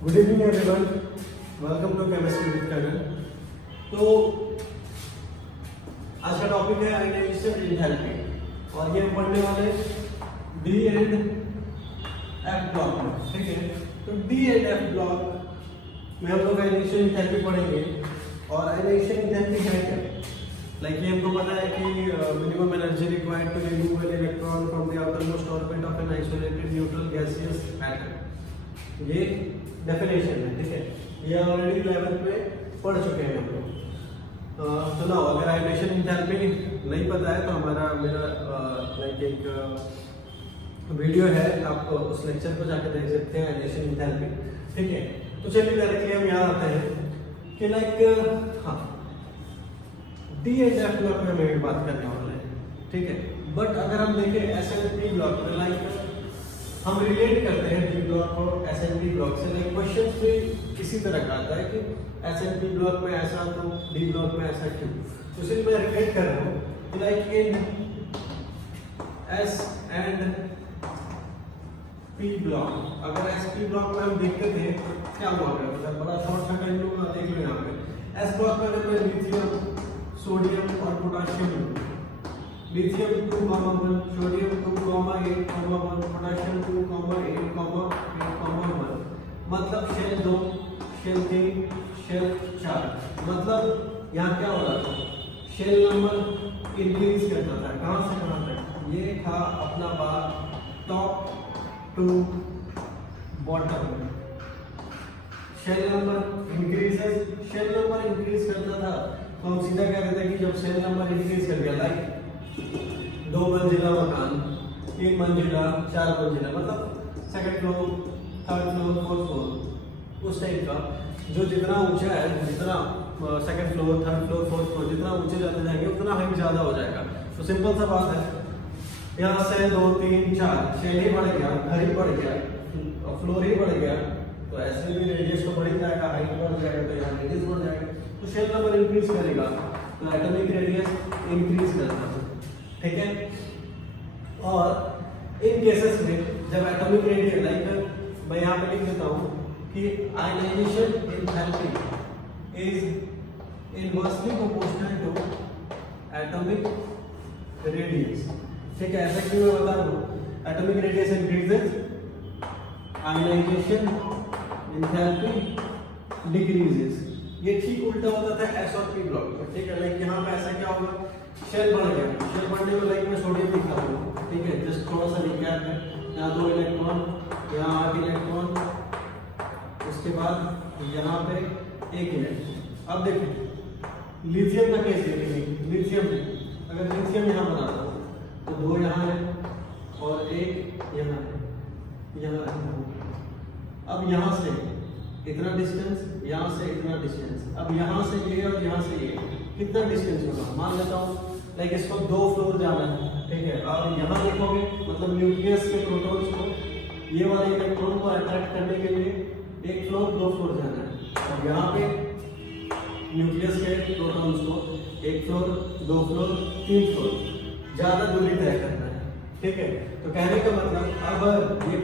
Good evening everyone, welcome to chemistry with Karan. तो आज का टॉपिक है आयनाइजेशन एंथैल्पी और ये हम पढ़ने वाले डी एंड एफ ब्लॉक में। ठीक है, तो डी एंड एफ ब्लॉक में हम लोग आयनाइजेशन एंथैल्पी पढ़ेंगे। और आयनाइजेशन एंथैल्पी है क्या? लाइक ये हमको पता है कि minimum energy required to remove an electron from the outermost orbit of an isolated neutral gaseous atom. ये डेफिनेशन है। ठीक है, ये ऑलरेडी 11th में पढ़ चुके हैं हम लोग। तो ना अगर आयनाइजेशन एंथैल्पी नहीं पता है तो मेरा लाइक एक वीडियो है, आप उस लेक्चर को जाकर देख सकते हैं, आयनाइजेशन एंथैल्पी। ठीक है, तो चलिए डायरेक्टली हम यहाँ आते हैं कि लाइक हाँ डी एंड एफ ब्लॉक में हम बात करने वाले हैं। ठीक है, बट अगर हम देखें एसएनपी ब्लॉक में, लाइक हम रिलेट करते हैं डी ब्लॉक को एसएनपी ब्लॉक से। लाइक क्वेश्चन भी इसी तरह का आता है कि एसएनपी ब्लॉक में ऐसा तो डी ब्लॉक में ऐसा क्यों। तो सिर्फ मैं रिलेट कर रहा हूँ कि like in S and P block, अगर एस पी ब्लॉक में हम देखते थे क्या हुआ करता था, बड़ा शॉर्ट सा टाइम लूंगा, देख लो यहाँ पे एस ब्लॉक में अगर मैं लिथियम, सोडियम और पोटाशियम, लिथियम 2,1, सोडियम 2,8,1, पोटाशियम 2,8,1, मतलब शेल 2, शेल 3, शेल 4। मतलब यहाँ क्या हो रहा था, शेल नंबर इंक्रीज करता था। कहाँ से कहाँ तक? ये था अपना बार top to bottom. Shell number increases, shell number increase करता था तो हम सीधा कह रहे थे कि जब शेल नंबर इंक्रीज कर गया, लाइक 2 मंजिला मकान, 3 मंजिला, 4 मंजिला, मतलब second floor, third floor, fourth floor, उस टाइप का जो जितना ऊंचा है, जितना second floor, third floor, fourth floor, जितना ऊंचे जाते जाएंगे उतना हाइट ज़्यादा हो जाएगा। तो सिंपल सा बात है, यहाँ से 2, 3, 4 शेल ही बढ़ गया, घर ही बढ़ गया, फ्लोर ही बढ़ गया, तो ऐसे भी रेडियस तो बढ़ ही जाएगा, हाइट बढ़ जाएगा, तो यहाँ रेडियस बढ़ जाएगा। तो शेल नंबर इंक्रीज करेगा तो एटॉमिक रेडियस इंक्रीज करता है। ठीक है, और इन केसेस में जब एटॉमिक रेडियस, लाइक मैं यहाँ पे लिख देता हूँ कि ionization enthalpy is inversely proportional to atomic radius. ठीक है, ऐसा क्यों मैं बता रहा हूँ, atomic radius increases, ionization enthalpy decreases. ये ठीक उल्टा होता था एस और पी ब्लॉक में। ठीक है, लाइक यहाँ पे ऐसा क्या होगा, शेल बढ़ गया, शेल बढ़ने में लाइक मैं सोडियम दिखा रहा हूँ। ठीक है, जस्ट थोड़ा सा रिकैप है, यहाँ 2 इलेक्ट्रॉन, यहाँ 8 इलेक्ट्रॉन, उसके बाद यहाँ पे 1 इलेक्ट्रॉन। अब देखो लिथियम का केस देखेंगे, लिथियम अगर लिथियम यहाँ बनाता हूँ तो 2 यहाँ है और 1 यहाँ है, यहाँ। अब यहाँ से इतना डिस्टेंस, यहाँ से इतना डिस्टेंस, अब यहाँ से ये और यहाँ से ये कितना डिस्टेंस होगा, मान लेता हूँ लाइक इसको 2 फ्लोर जाना है। ठीक है, और यहाँ देखोगे मतलब न्यूक्लियस के प्रोटॉन्स को, ये वाले इलेक्ट्रॉन को अट्रैक्ट करने के लिए 1 फ्लोर 2 फ्लोर जाना है, और यहाँ पे न्यूक्लियस के प्रोटॉन्स को 1 फ्लोर 2 फ्लोर 3 फ्लोर ज़्यादा दूरी तय करना है। ठीक है, तो कहने का मतलब अब ये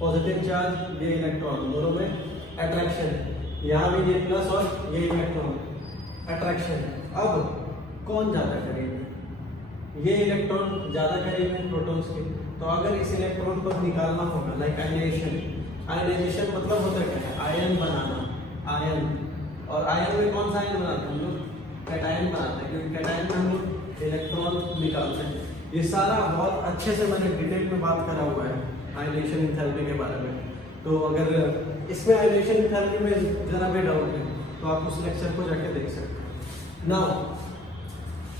पॉजिटिव चार्ज, ये इलेक्ट्रॉन, दोनों में अट्रैक्शन है, यहाँ भी ये प्लस और ये इलेक्ट्रॉन अट्रैक्शन है। अब कौन ज़्यादा करीब है, ये इलेक्ट्रॉन ज़्यादा करीब है प्रोटॉन्स के। तो अगर इस इलेक्ट्रॉन को निकालना होगा, लाइक आयनाइजेशन, आयनाइजेशन मतलब होता क्या है, आयन बनाना, आयन। और आयन में कौन सा आयन बनाते हैं हम लोग, कैटायन बनाते हैं, क्योंकि कैटायन में हम लोग इलेक्ट्रॉन निकालते हैं। ये सारा बहुत अच्छे से मैंने डिटेल में बात करा हुआ है आयनाइजेशन एंथैल्पी के बारे में। तो अगर इसमें आयनाइजेशन एंथैल्पी में जरा भी डाउट है तो आप उस लेक्चर को जाके देख सकते हैं। नाउ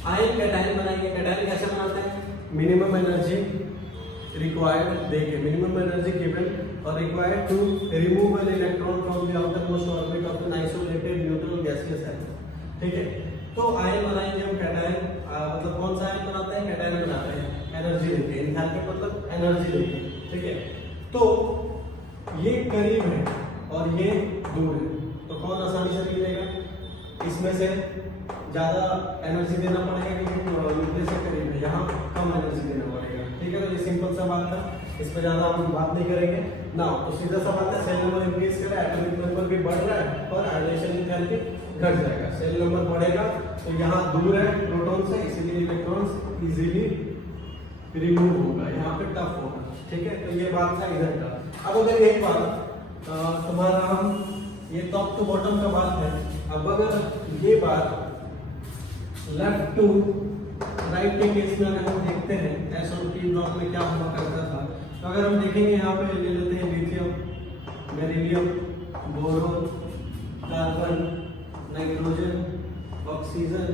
आयन कैटायन बनाएंगे, कैटायन कैसे बनाते हैं, मिनिमम एनर्जी रिक्वायर्ड देके, मिनिमम एनर्जी गिवन और required to remove an electron from the outermost orbit of an isolated neutral gaseous atom. ठीक है, तो आयन बनाएंगे हम कैटायन, मतलब कौन सा आयन बनाते हैं, कैटायन बनाते हैं एनर्जी देके, एंथैल्पी मतलब एनर्जी देके। ठीक है, तो ये करीब है और ये दूर है, तो कौन आसानी से मिलेगा, इसमें से ज़्यादा एनर्जी देना पड़ेगा क्योंकि न्यूक्लियस से करीब है, यहाँ कम एनर्जी देना पड़ेगा। ठीक है, तो ये सिंपल सा बात था। इस पर ज़्यादा हम बात नहीं करेंगे ना। तो सीधा सा बात है, सेल नंबर इंक्रीज कर रहा है, एटॉमिक नंबर भी बढ़ रहा है और आयोनाइजेशन एंथैल्पी घट जाएगा। सेल नंबर बढ़ेगा तो यहाँ दूर है प्रोटॉन से, इसीलिए इलेक्ट्रॉन्स इजीली रिमूव होगा, यहाँ पे टफ होगा, ठीक है। तो ये बात था इधर का। अब अगर एक बात तुम्हारा हम ये टॉप टू बॉटम का बात है, अब अगर ये बात लेफ्ट टू राइट के केस में अगर हम देखते हैं एस और पी ब्लॉक में क्या हुआ करता था, तो अगर हम देखेंगे यहाँ पे ले लेते हैं lithium, beryllium, boron, carbon, nitrogen, oxygen,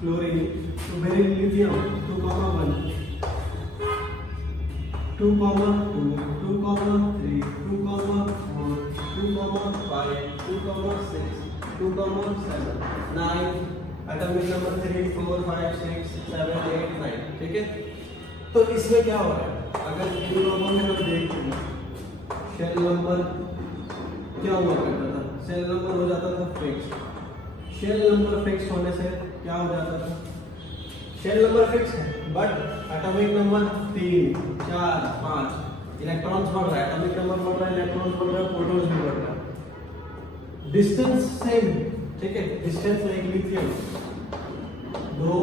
fluorine. तो बेरिलियम 2,1, 2,2, 2,3, 2,4, 2,5, 2,6, 2,7, 9, एटॉमिक नंबर 3, 4, 5, 6, 7, 8, 9, ठीक है। तो इसमें क्या हो रहा है, अगर इन लोगों में हम देखते हैं शेल नंबर क्या हुआ करता था, शेल नंबर हो जाता था फिक्स। शेल नंबर फिक्स होने से क्या हो जाता था, शेल नंबर फिक्स है बट एटॉमिक नंबर 3, 4, 5, इलेक्ट्रॉन्स बढ़ रहा है, एटॉमिक नंबर बढ़ रहा है, इलेक्ट्रॉन्स बढ़ रहा है, प्रोटॉन्स भी बढ़ रहा है, डिस्टेंस सेम, ठीक है। डिस्टेंस लाइक लिथियम 2,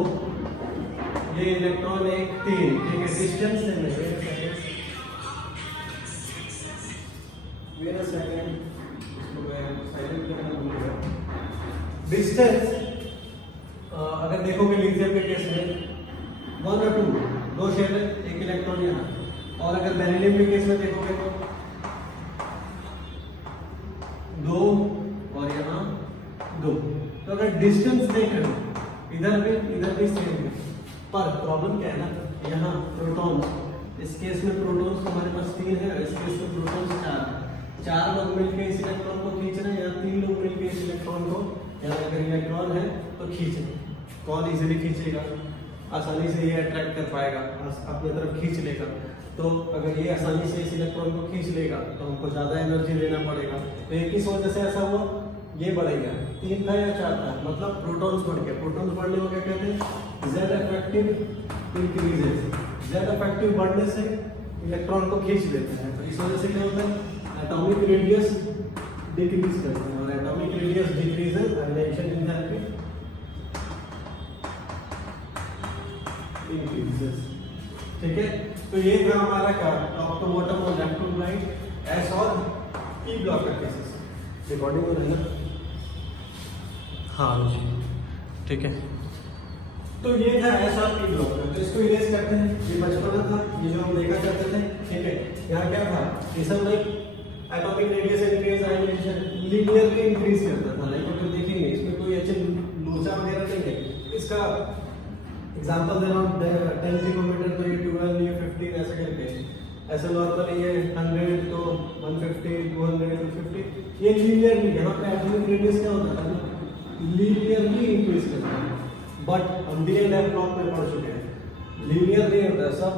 ये इलेक्ट्रॉन 1, 3, ठीक है, डिस्टेंस सेम है। वेट अ सेकंड, इसको मैं साइलेंट करना भूल गया। डिस्टेंस अगर देखोगे लिथियम के केस में 1 और 2, 2 शेल है, 1 इलेक्ट्रॉन यहाँ, और अगर बेरिलियम के केस में देखोगे तो 2 और यहाँ 2। तो अगर डिस्टेंस देख रहे हो इधर भी सेम है, पर प्रॉब्लम क्या है ना, यहाँ प्रोटॉन्स, इस केस में प्रोटॉन्स हमारे पास 3 है, इस केस में प्रोटॉन्स 4 है। 4 लोग मिलकर इस इलेक्ट्रॉन को खींच रहे हैं, या 3 लोग मिलकर इस इलेक्ट्रॉन को, यहाँ अगर इलेक्ट्रॉन है तो खींच रहे हैं। कौन इजीली खींचेगा, आसानी से ये अट्रैक्ट कर पाएगा, अपनी तरफ खींच लेगा। तो अगर ये आसानी से इस इलेक्ट्रॉन को खींच लेगा तो हमको ज़्यादा एनर्जी लेना पड़ेगा। तो एक किस वजह से ऐसा हुआ, ये बढ़ेगा, 3 था या 4 था, मतलब प्रोटॉन्स बढ़ गया। प्रोटॉन्स बढ़ने को क्या कहते हैं, Z effective increases. Z effective बढ़ने से इलेक्ट्रॉन को खींच लेते हैं, तो इस वजह से क्या होता है, एटॉमिक रेडियस डिक्रीज करते हैं, और एटॉमिक रेडियस डिक्रीज है आयोनाइजेशन एंथैल्पी इंक्रीजेस, ठीक है। तो ये था हमारा क्या, टॉप टू बॉटम और लेफ्ट टू राइट, एस और पी ब्लॉक का केसेस। रिकॉर्डिंग हो रही है ना, हाँ जी, ठीक है। तो ये था एस और पी ब्लॉक का। तो इसको इरेज करते हैं, ये बचपना था, ये जो हम देखा करते थे, ठीक है। यहाँ क्या था, ये सब like atomic radius increase, ionization linearly increase करता था। लाइक अगर देखेंगे इसमें कोई अच्छे लोचा वगैरह नहीं है। इसका एग्जांपल दे रहा हूँ, 10 पिकोमीटर तो ये 12, ये 15 ऐसे करके, ऐसे नॉर्मली ये 100 तो 150, 200, 250, ये लीनियरली, यहाँ पे एटॉमिक रेडियस क्या होता है ना, लीनियरली इंक्रीज करता है। बट हम डी एंड एफ ब्लॉक में पढ़ चुके हैं, लीनियर नहीं होता, सब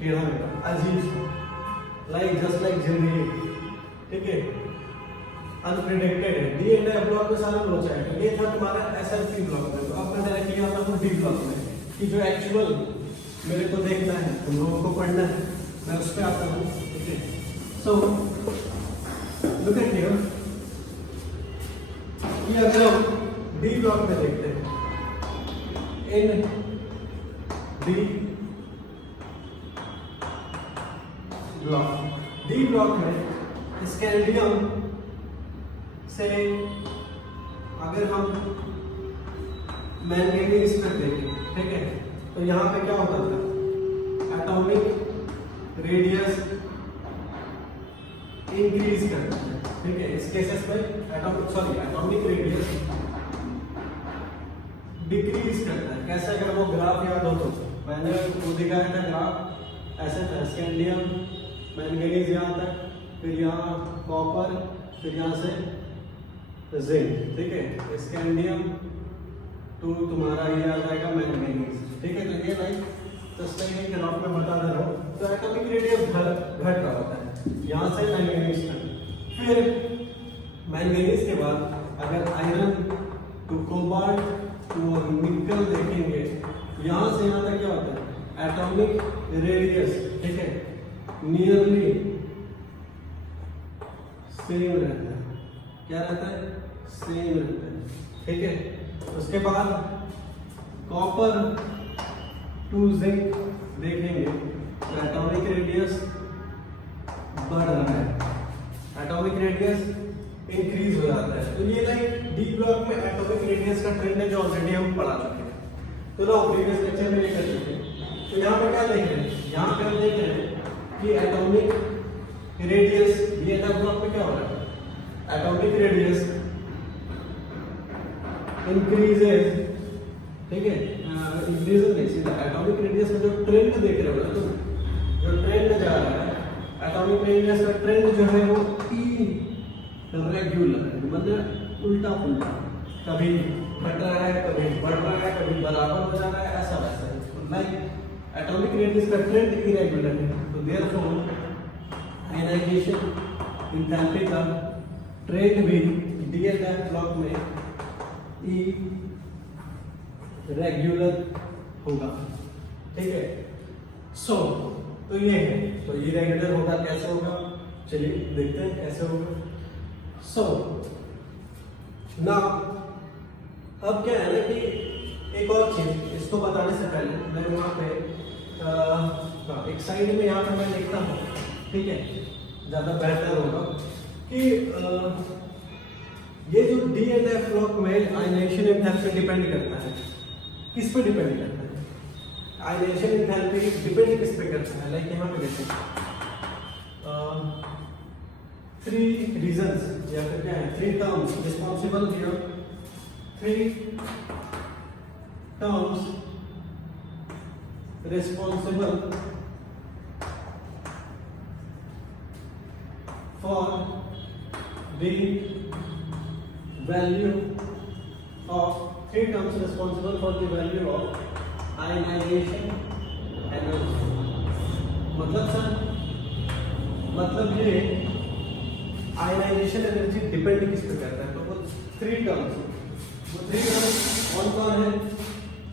टेढ़ा मेढ़ा अजीब, लाइक जस्ट लाइक जिंदगी, ठीक है, अनप्रेडिक्टेड है। डी एंड एफ ब्लॉक में सारा लोचा है। तो ये था तुम्हारा एस एल पी ब्लॉक में। तो अब मैं डायरेक्टली आता हूँ डी ब्लॉक में, कि जो एक्चुअल मेरे को देखना है, तुम लोगों को पढ़ना है, मैं उस पर आता हूँ, ठीक है। सो लुक एट हियर, कि अगर हम डी ब्लॉक में देखते हैं, इन डी ब्लॉक में स्कैंडियम से अगर हम मैंगनीज पर देखें, ठीक है, तो यहाँ पे क्या होता था, एटॉमिक रेडियस इंक्रीज करता है, ठीक है। इस केसेस में एटॉमिक रेडियस डिक्रीज करता है। कैसे, अगर वो ग्राफ याद हो तो मैंने वो दिखाया था ग्राफ, ऐसे था, स्कैंडियम मैंगनीज यहाँ तक, फिर यहाँ कॉपर, फिर यहाँ से जिंक, ठीक है। स्कैंडियम तो तुम्हारा ये आ जाएगा मैंगनीज, ठीक है। तो ये लाइक जस्ट लाइक एक ग्राफ में बता दे रहा हूँ। तो एटॉमिक रेडियस घट रहा होता है यहाँ से मैंगनीज तक। फिर मैंगनीज के बाद अगर आयरन टू कोबाल्ट टू निकल देखेंगे, यहाँ से यहाँ तक क्या होता है, एटॉमिक रेडियस, ठीक है, नियरली सेम रहता है। क्या रहता है? सेम रहता है। ठीक है, उसके बाद कॉपर टू जिंक देखेंगे तो एटॉमिक रेडियस बढ़ रहा है, एटॉमिक रेडियस इंक्रीज हो जाता है। तो ये लाइक डी ब्लॉक में एटॉमिक रेडियस का ट्रेंड है जो ऑलरेडी हम पढ़ा चुके हैं, तो ना प्रीवियस लेक्चर में कर चुके हैं। तो यहाँ पे क्या देख रहे हैं? यहाँ पे हम देख रहे हैं कि एटॉमिक रेडियस ये ब्लॉक में क्या हो रहा है? एटॉमिक रेडियस इंक्रीजेस, ठीक है, इंक्रीजेस नहीं, सीधा एटॉमिक रेडियस का जो ट्रेंड देख रहे हो ना, तो जो ट्रेंड जा रहा है एटॉमिक रेडियस का ट्रेंड जो है वो इरेगुलर है, मतलब उल्टा पुल्टा, कभी घट रहा है, कभी बढ़ रहा है, कभी बराबर हो जा रहा है, ऐसा वैसा है। लाइक एटॉमिक रेडियस का ट्रेंड इरेगुलर है, तो देयरफॉर आयनाइजेशन एंथैल्पी का ट्रेंड भी डीएलएफ ब्लॉक में इरेगुलर होगा। ठीक है, सो तो ये है, तो इरेगुलर होगा, कैसे होगा चलिए देखते हैं कैसे होगा। सो नाउ अब क्या है ना कि एक और चीज इसको बताने से पहले मैं वहाँ पे एक साइड में यहाँ पे मैं लिखता हूँ, ठीक है, ज़्यादा बेहतर होगा कि ये जो डीएलएफ ब्लॉक में आयनाइजेशन एंथैल्पी डिपेंड करता है, किस पे डिपेंड करता है? आयनाइजेशन एंथैल्पी डिपेंड किस पे करता है? लाइक यहाँ पे देखिए 3 रीजंस या फिर क्या है 3 terms responsible here, 3 terms responsible for the value of 3 terms responsible for the value of ionization energy। मतलब सर, मतलब ये आयनाइजेशन एनर्जी डिपेंड किस पे करता है? तो वो 3 टर्म्स, वो 3 टर्म्स कौन कौन है?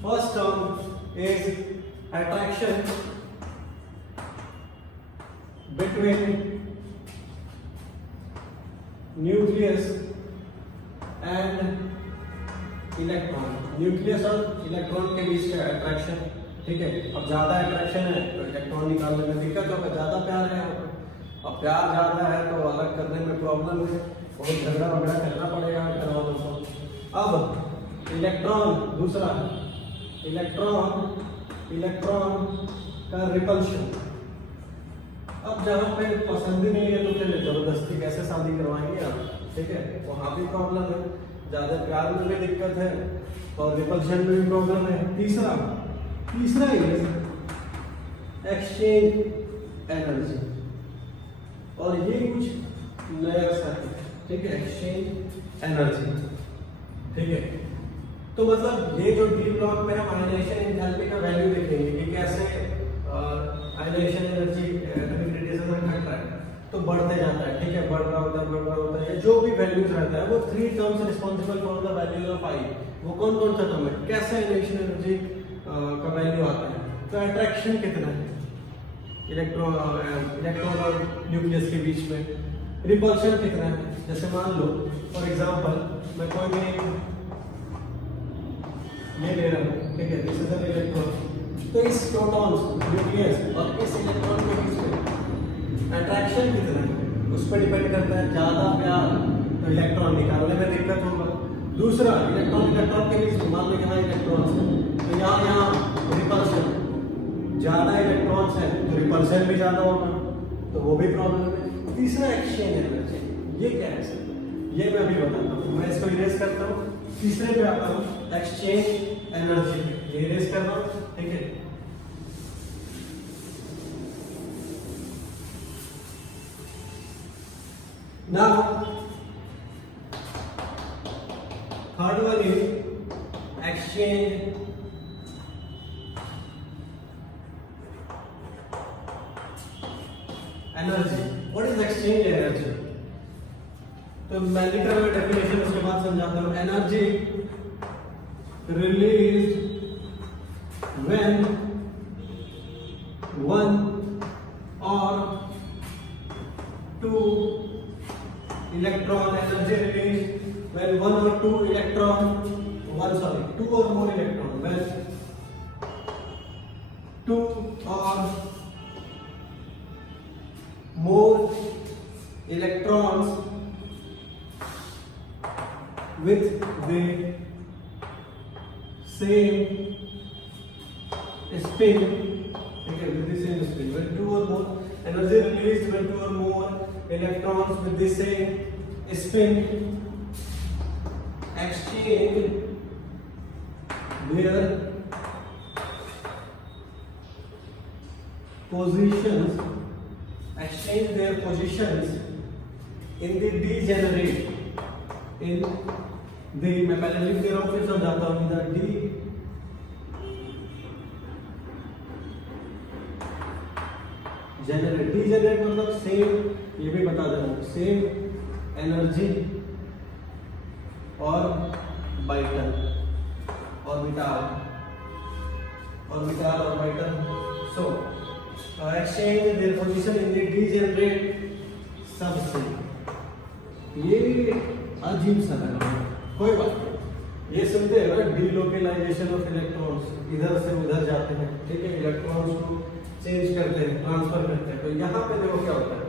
First term is attraction between nucleus and electron, nucleus और इलेक्ट्रॉन के बीच का अट्रैक्शन। ठीक है, अब ज्यादा अट्रैक्शन है तो इलेक्ट्रॉन निकालने में दिक्कत होगा, ज्यादा प्यार है, अब प्यार ज्यादा है तो अलग करने में प्रॉब्लम है, बहुत झगड़ा वगड़ा करना पड़ेगा घर वालों को। अब इलेक्ट्रॉन, दूसरा इलेक्ट्रॉन का रिपल्शन, अब जहाँ पे पसंद ही नहीं है तो फिर जबरदस्ती कैसे शादी करवाएंगे आप? ठीक है, वहाँ भी प्रॉब्लम है, ज्यादा प्यार में भी दिक्कत है और रिपल्शन में भी प्रॉब्लम है। तीसरा इज एक्सचेंज एनर्जी, और ये कुछ नया सा है, ठीक है, एक्सचेंज एनर्जी। ठीक है, तो मतलब ये जो डी ब्लॉक में हम आयनाइजेशन एंथैल्पी का वैल्यू देखेंगे कि कैसे आयनाइजेशन एनर्जी एटॉमिक रेडिएशन में घट रहा है तो बढ़ते जाता है। ठीक है, बढ़ रहा होता है, जो भी वैल्यूज रहता है वो 3 terms responsible for the value of I. वो कौन कौन सा टर्म है? कैसे आयनाइजेशन एनर्जी का वैल्यू आता है? तो अट्रैक्शन कितना है इलेक्ट्रॉन और न्यूक्लियस के बीच में, रिपल्शन कितना है? जैसे मान लो फॉर एग्जांपल मैं कोई भी ये ले रहा हूँ, ठीक है, दिस इज एन इलेक्ट्रॉन, तो इस प्रोटॉन्स न्यूक्लियस और इस इलेक्ट्रॉन के बीच में अट्रैक्शन कितना है उस पर डिपेंड करता है। ज्यादा प्यार तो इलेक्ट्रॉन निकालने में दिक्कत होगा। दूसरा इलेक्ट्रॉन के बीच मान लो यहाँ इलेक्ट्रॉन्स है तो यहाँ रिपल्शन, ज्यादा इलेक्ट्रॉन्स है तो रिपल्शन भी ज्यादा होगा, तो वो भी प्रॉब्लम है। तीसरा एक्सचेंज एनर्जी, ये क्या है सर? ये मैं अभी बताता हूँ, मैं इसको इरेज करता हूँ, तीसरे पे आता हूँ एक्सचेंज एनर्जी, ये इरेज कर रहा हूँ। ठीक है, now third one is exchange energy। what is exchange energy? तो मैं लिख रहा हूँ डेफिनेशन, उसके बाद समझाता हूँ। Energy released when one or 2 electron energy released when 1 or 2 electron, 2 or more electron, when 2 or more electrons with the same spin, okay, with the same spin, when 2 or more energy released when 2 or more electrons with the same spin exchange their positions in the degenerate, in the, मैं पहले लिख दे रहा हूँ फिर समझाता हूँ, the degenerate मतलब same, ये भी बता दे रहा हूँ, सेम एनर्जी और orbital so exchange their position in the degenerate substance. ये अजीब सा लगा, कोई बात नहीं, ये सुनते हैं ना, डिलोकेलाइजेशन ऑफ इलेक्ट्रॉन्स, इधर से उधर जाते हैं, ठीक है, इलेक्ट्रॉन्स को चेंज करते हैं, ट्रांसफर करते हैं। तो यहाँ पे देखो क्या होता है,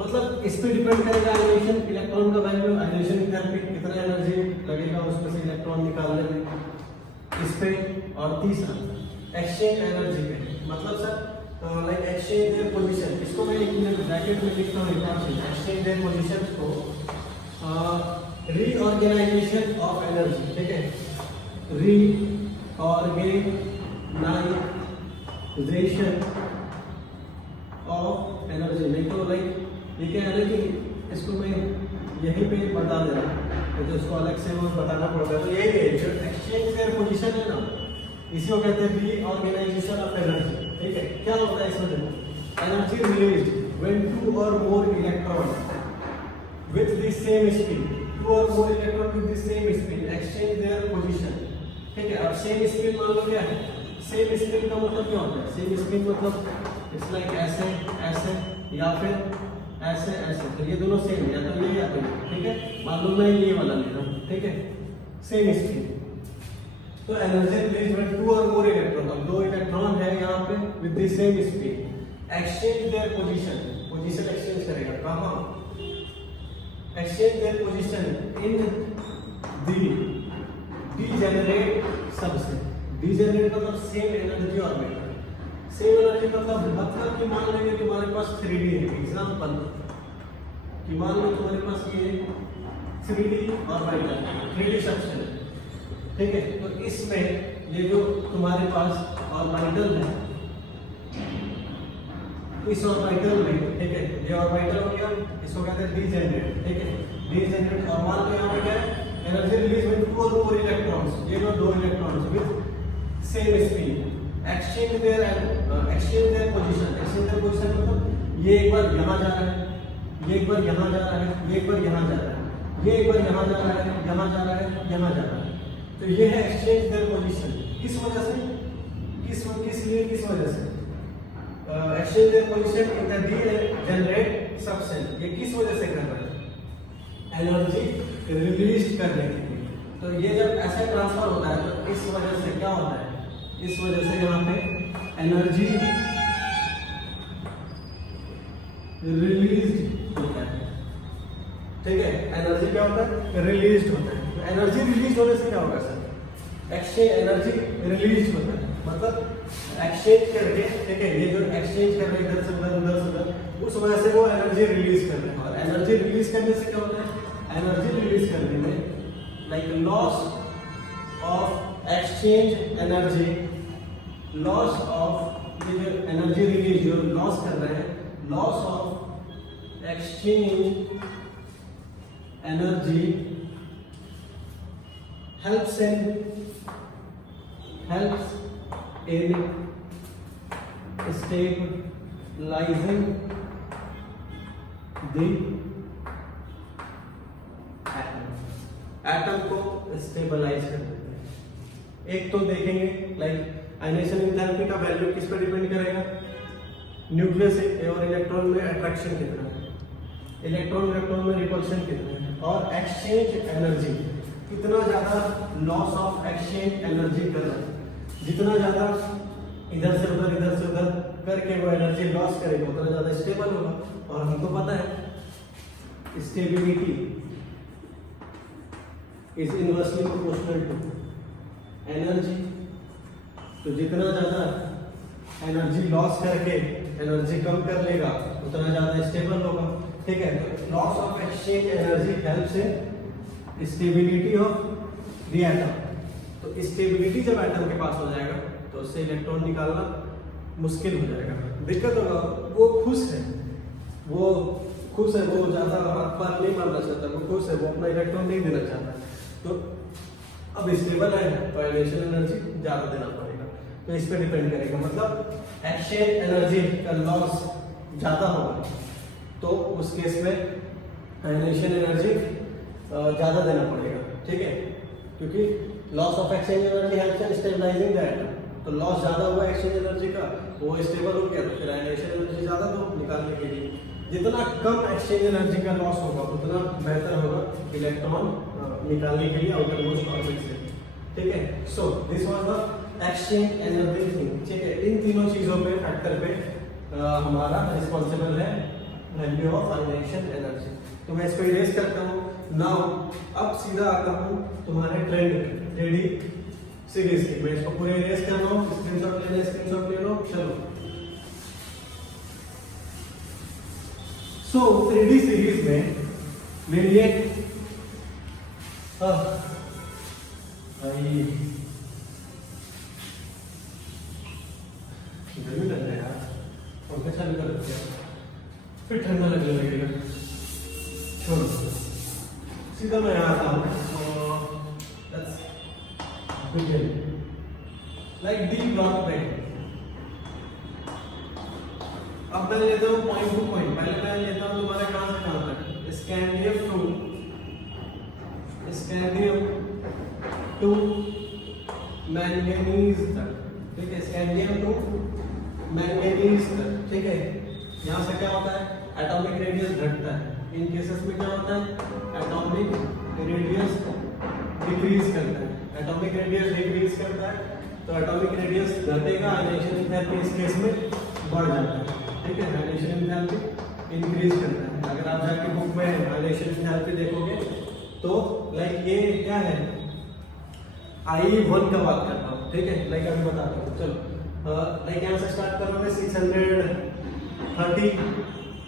मतलब इस पे डिपेंड करेगा आयनेशन, इलेक्ट्रॉन का वैल्यू, आयनेशन थेरेपी कितना एनर्जी लगेगा उसमें से इलेक्ट्रॉन निकालने में, इस पे। और तीसरा एक्सचेंज एनर्जी पे, मतलब sir like exchange their position, इसको मैं एक ब्रैकेट में लिखता हूँ, एक्सचेंज देयर पोजीशन को रीऑर्गेनाइजेशन ऑफ एनर्जी, ठीक है, रीऑर्गेनाइजेशन ऑफ एनर्जी। नहीं तो लाइक ये क्या है ना कि इसको मैं यहीं पे बता दे रहा हूँ, तो इसको अलग से वो बताना पड़ता है। तो यही है जो एक्सचेंज देयर पोजीशन है ना, इसी को कहते हैं रीऑर्गेनाइजेशन ऑफ एनर्जी, ठीक है। क्या होता है इसमें, energy released when 2 or more electrons with the same spin, 2 or more electrons with the same spin exchange their position, ठीक है। अब सेम स्पिन मान लो क्या है, सेम स्पिन का मतलब क्या होता है, सेम स्पिन मतलब इट्स लाइक ऐसे ऐसे या फिर ऐसे ऐसे, तो ये दोनों सेम है, या तो ये या तो ये, ठीक है। मान लो मैं ये वाला ले रहा हूँ, ठीक है, सेम स्पिन। तो energy release when 2 or more electron, अब 2 इलेक्ट्रॉन है यहाँ पे with the same spin, exchange their position, position exchange करेगा कहाँ, exchange their position in the degenerate सबसे, डीजेनरेट मतलब same energy orbital, same energy मतलब कि मान लेंगे तुम्हारे पास 3D है, एग्जांपल कि मान लो तुम्हारे पास ये 3D ऑर्बिटल, 3D सब्सटेंस, ठीक है। तो इसमें ये जो तुम्हारे पास ऑर्बिटल है, इस ऑर्बिटल में, ठीक है, ये ऑर्बिटल हो गया, इसको कहते हैं डीजेनरेट, ठीक है, डीजेनरेट। और मान लो यहाँ पे क्या है, energy release with 2 or more electrons, ये जो 2 electrons with same spin exchange their position, exchange their position मतलब ये एक बार यहाँ जा रहा है, ये एक बार यहाँ जा रहा है, ये एक बार यहाँ जा रहा है, ये एक बार यहाँ जा रहा है, यहाँ जा रहा है, यहाँ जा रहा है। तो ये है एक्सचेंज देयर पोजीशन। किस वजह से, किस वजह से exchange their position in the degenerate substance, ये किस वजह से कर रहा है, एनर्जी रिलीज करने के लिए। तो ये जब ऐसे ट्रांसफर होता है तो इस वजह से क्या होता है, इस वजह से यहाँ पे एनर्जी रिलीज होता है, ठीक है, एनर्जी क्या होता है, रिलीज होता है। तो एनर्जी रिलीज होने से क्या होगा सर, एक्सचेंज एनर्जी रिलीज होता है, मतलब एक्सचेंज करके, ठीक है, ये जो एक्सचेंज कर रहे हैं इधर से उधर, उधर से उधर, उस वजह से वो एनर्जी रिलीज कर रहे हैं। और एनर्जी रिलीज करने से क्या होता है, एनर्जी रिलीज करने में like loss of exchange energy, loss of ये जो एनर्जी रिलीज जो लॉस कर रहे हैं, loss of exchange energy helps in stabilizing the atom को स्टेबलाइज कर देते हैं। एक तो देखेंगे लाइक आयनेशन थेरेपी का वैल्यू किस पर डिपेंड करेगा, न्यूक्लियस है और इलेक्ट्रॉन में अट्रैक्शन कितना है, इलेक्ट्रॉन में रिपल्शन कितना है, और एक्सचेंज एनर्जी कितना ज़्यादा लॉस ऑफ एक्सचेंज एनर्जी कर रहा है। जितना ज़्यादा इधर से उधर करके वो एनर्जी लॉस करेगा उतना ज़्यादा स्टेबल होगा। और हमको पता है stability is inversely proportional to energy. तो जितना ज़्यादा एनर्जी लॉस करके एनर्जी कम कर लेगा उतना ज़्यादा स्टेबल होगा। ठीक है, तो loss of exchange energy helps in stability of the atom. तो स्टेबिलिटी जब एटम के पास हो जाएगा तो उससे इलेक्ट्रॉन निकालना मुश्किल हो जाएगा, दिक्कत होगा। वो खुश है, वो ज़्यादा हाथ नहीं मारना चाहता, वो खुश है, वो अपना इलेक्ट्रॉन नहीं देना चाहता। तो अब स्टेबल है तो आयनेशन एनर्जी ज़्यादा देना पड़ेगा, तो इस पर डिपेंड करेगा। मतलब एक्सचेंज एनर्जी का लॉस ज़्यादा होगा तो उस केस में आयनेशन एनर्जी ज़्यादा देना पड़ेगा। ठीक है, क्योंकि loss of exchange energy helps in stabilizing the atom. तो लॉस ज़्यादा हुआ एक्सचेंज एनर्जी का, वो स्टेबल हो गया तो फिर आयनेशन एनर्जी ज़्यादा दो निकालने के लिए। जितना कम एक्सचेंज एनर्जी का लॉस होगा उतना बेहतर होगा इलेक्ट्रॉन निकालने के लिए आउटर मोस्ट ऑर्बिट से। ठीक है, so this was the exchange energy thing. ठीक है, इन तीनों चीज़ों पे फैक्टर पे हमारा रिस्पॉन्सिबल है वैल्यू ऑफ आयनेशन एनर्जी। तो मैं इसको इरेज करता हूँ। नाउ अब सीधा आता हूँ तुम्हारे ट्रेंड 3D सीरीज की। मैं इसको पूरे इरेज कर रहा हूँ, स्क्रीनशॉट ले लो। चलो, सो 3D सीरीज में मेरी एक गर्मी लग रहा है यार, पंखा चालू कर दिया फिर ठंडा लगने लगेगा। छोड़ो, सीधा मैं यहाँ आता हूँ। लाइक डी ब्लॉक पे अब मैं लेता हूँ पॉइंट टू पॉइंट। पहले मैं लेता हूँ तुम्हारे कहाँ से कहाँ तक, स्कैंडियम टू मैंगनीज तक। ठीक है, स्कैंडियम टू मैंगनीज तक। ठीक है, यहाँ से क्या होता है, एटॉमिक रेडियस घटता है। इन केसेस में क्या होता है, एटॉमिक रेडियस डिक्रीज करता है। एटॉमिक रेडियस डिक्रीज करता है तो एटॉमिक रेडियस घटेगा, आयनेशन एंथैल्पी इस केस में बढ़ जाता है। ठीक है, आयनेशन एंथैल्पी इंक्रीज करता है। अगर आप जाके बुक में आयनेशन एंथैल्पी देखोगे तो लाइक ये क्या है, I1 का बात करता हूँ। ठीक है, लाइक अभी बताता हूँ। चलो, लाइक यहाँ से स्टार्ट करोगे 630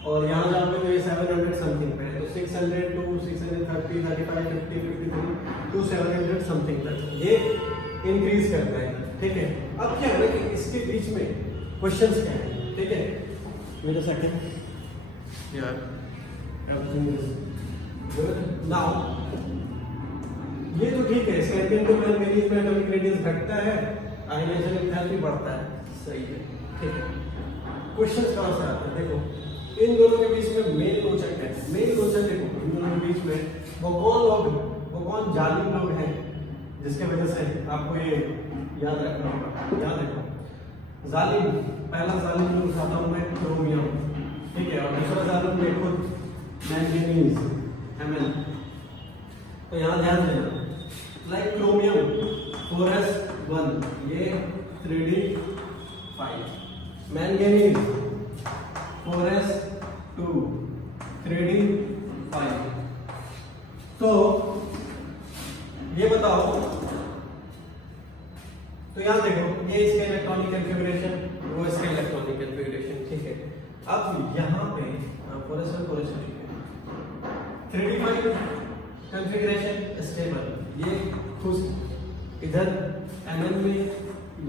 और यहाँ जाओगे तो ये 700 समथिंग पे है। तो 600 टू 630, 35, 50, 53 टू 700 समथिंग तक ये इंक्रीज करता है। ठीक है, अब क्या है कि इसके बीच में क्वेश्चंस क्या है। ठीक है, वेट अ सेकंड यार, एवरीथिंग इज गुड नाउ। ये तो ठीक है, स्कैंडियम टू मैंगनीज में एटॉमिक रेडियस घटता है, आयनेशन एंथैल्पी बढ़ता है। सही है, ठीक है। क्वेश्चंस कहाँ से आते हैं, देखो इन दोनों के बीच में मेन रोचक है। मेन रोचक देखो इन दोनों के बीच में वो कौन जालिम लोग हैं जिसके वजह से आपको ये याद रखना होगा। याद रखो, जालिम, पहला जालिम जो उठाता हूँ मैं क्रोमियम। ठीक है, और दूसरा जालिम मैं खुद मैंगनीज Mn। तो यहाँ ध्यान देना, लाइक क्रोमियम 4s1 ये 3d5, मैंगनीज 4s2 3d5। तो ये बताओ, तो यहाँ देखो ये इसका इलेक्ट्रॉनिक कन्फिगरेशन, वो इसका इलेक्ट्रॉनिक कन्फिगरेशन। ठीक है, अब यहाँ पे 3d5 कॉन्फ़िगरेशन स्टेबल, ये खुश, इधर Mn में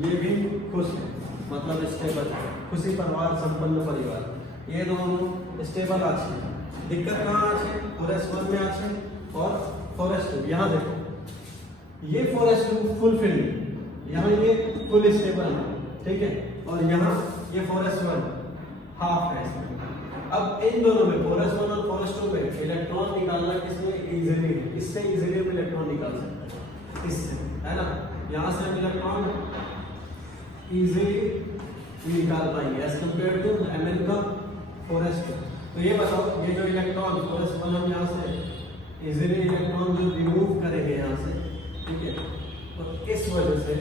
ये भी खुश है, मतलब स्टेबल, खुशी परिवार, संपन्न परिवार, ये दोनों स्टेबल আছে। दिक्कत कहाँ আছে, 4s1 में আছে और 4s2। यहाँ देखो ये 4s2 फुल फिल्ड, यहाँ ये फुल स्टेबल है। ठीक है, और यहाँ ये 4s1 हाफ है इसमें। अब इन दोनों में 4s1 और 4s2 में इलेक्ट्रॉन निकालना किसमें इजीली है, इससे इजीली हम इलेक्ट्रॉन निकाल सकते हैं, इससे, है ना। यहाँ से हम इलेक्ट्रॉन इजीली निकाल पाएंगे एज कम्पेयर टू Mn का 4s2। तो ये बताओ, ये जो इलेक्ट्रॉन 4s1 हम यहाँ से इजीली इलेक्ट्रॉन जो रिमूव करेंगे यहाँ से, ठीक है, तो इस वजह से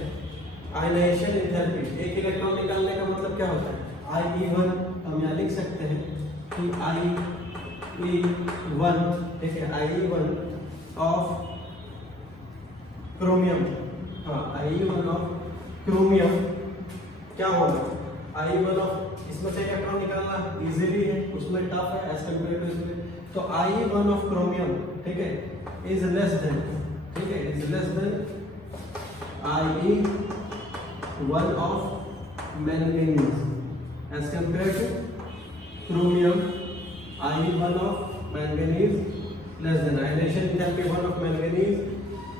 आयनाइजेशन एंथैल्पी, एक इलेक्ट्रॉन निकालने का मतलब क्या होता है, IE1 हम यहाँ लिख सकते हैं कि IE1, ठीक है, IE1 ऑफ क्रोमियम, हाँ IE1 ऑफ क्रोमियम क्या होगा, IE1 ऑफ, इसमें से इलेक्ट्रॉन निकालना इजीली है, उसमें टफ है एज कम्पेयर टू इसमें, तो IE1 ऑफ क्रोमियम, ठीक है, इज लेस देन, ठीक है, is less than IE1 of manganese as compare to chromium. IE1 of manganese less than, ionization enthalpy 1 of manganese